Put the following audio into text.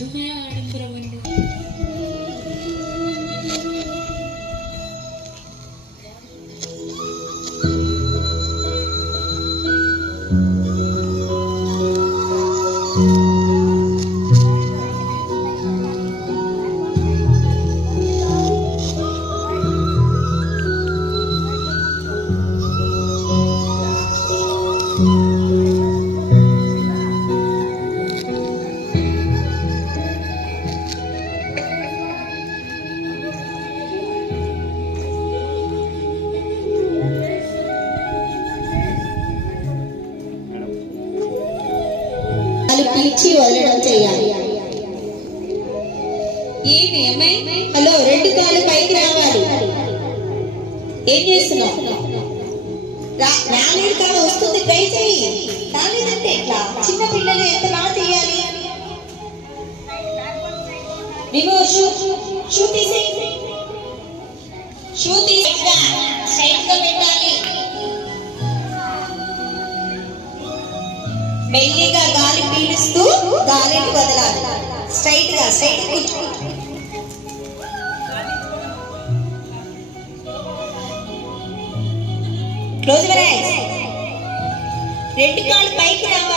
అదుమే ఆడంబరమండి. పీల్చి వదలడం చేయాలి. హలో, రెండు కాళ్ళు పైకి రావాలి. ఏం చేస్తున్నావు? రాలేదు కానీ వస్తుంది, ట్రై చేయి. రాలేదంటే ఎట్లా? చిన్న పిల్లలు ఎంత బాగా చేయాలి. షూ తీసేయి, షూ తీసి స్ట్రైట్ గా పెట్టాలి. మెల్లిగా గాలి పీలుస్తూ గాలిని వదలాలి. స్ట్రైట్ గా కూర్చో. Close your eyes. రెండు కాళ్ళు పైకి రావాలి.